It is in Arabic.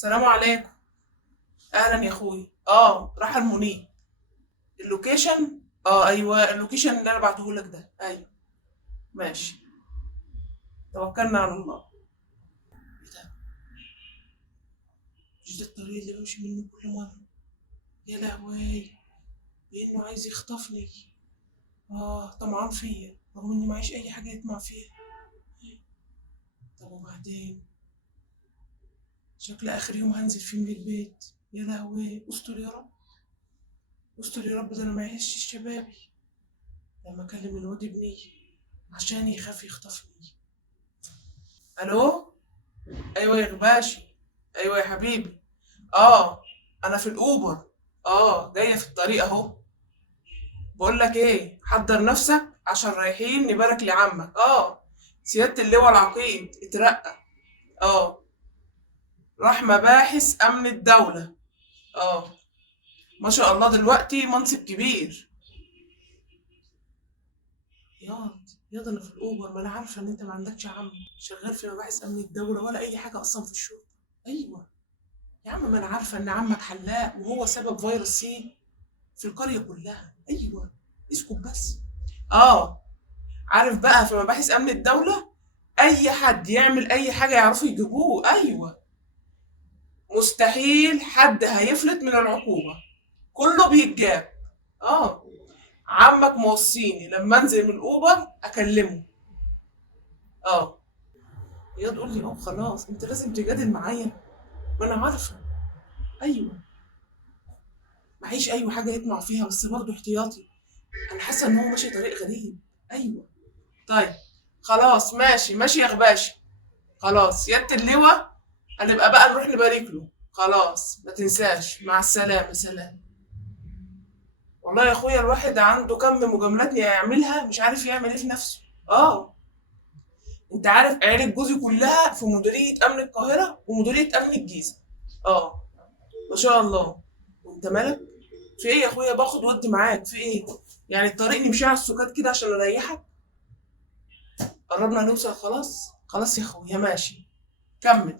السلام عليكم. اهلا يا اخوي. راح المنيب. اللوكيشن. ايوه، اللوكيشن اللي انا بعته لك ده. ايوه. ماشي. توكلنا على الله. ايه ده؟ مش ده الطريق اللي بمشي منه كل مره؟ يا لهوي. بانه عايز يخطفني. طمعان فيا رغم اني معيش اي حاجه يطمع فيها. طب وبعدين؟ شكل اخر يوم هنزل فيه من البيت. يا لهوي، استر يا رب. استر يا رب، ده انا معيش شبابي. لما اكلم الواد ابني عشان يخاف يخطفني. الو. ايوه يا غباشي. ايوه يا حبيبي. اه انا في الاوبر. جايه في الطريق اهو. بقول لك ايه، حضر نفسك عشان رايحين نبارك لعمك. سياده اللواء العقيد اترقى. اه راح مباحث امن الدوله. اه ما شاء الله، دلوقتي منصب كبير. ياض انا في الاوبر، ما انا عارفه ان انت ما عندكش عم شغال في مباحث امن الدوله ولا اي حاجه اصلا في الشغل. ايوه يا عم، ما انا عارفه ان عمك حلاق وهو سبب فيروس سي في القريه كلها. ايوه. اسكت بس. اه عارف بقى، في مباحث امن الدوله اي حد يعمل اي حاجه يعرفوا يجيبوه. ايوه. مستحيل حد هيفلت من العقوبه. كله بيتجاب. اه عمك موصيني لما انزل من الاوبر اكلمه. اه يا تقول لي خلاص انت لازم تجادل معايا. ما انا عارفه. ايوه. معيش اي حاجه يطمع فيها بس برضه احتياطي. انا حاسه ان هو ماشي طريق غريب. ايوه. طيب. خلاص ماشي ماشي يا غباشي. خلاص سياده اللواء. هنبقى بقى نروح نبارك له. خلاص ما تنساش. مع السلامه. سلام. والله يا اخويا الواحد عنده كم مجاملات يعملها مش عارف يعمل ايه في نفسه. اه انت عارف عيله جوزي كلها في مديريه امن القاهره ومديريه امن الجيزه. اه ما شاء الله. وانت مالك؟ في ايه يا اخويا؟ باخد ودي معاك في ايه؟ يعني الطريق نمشي على السكات كده عشان اريحك. قربنا نوصل خلاص. خلاص يا اخويا ماشي. كمل.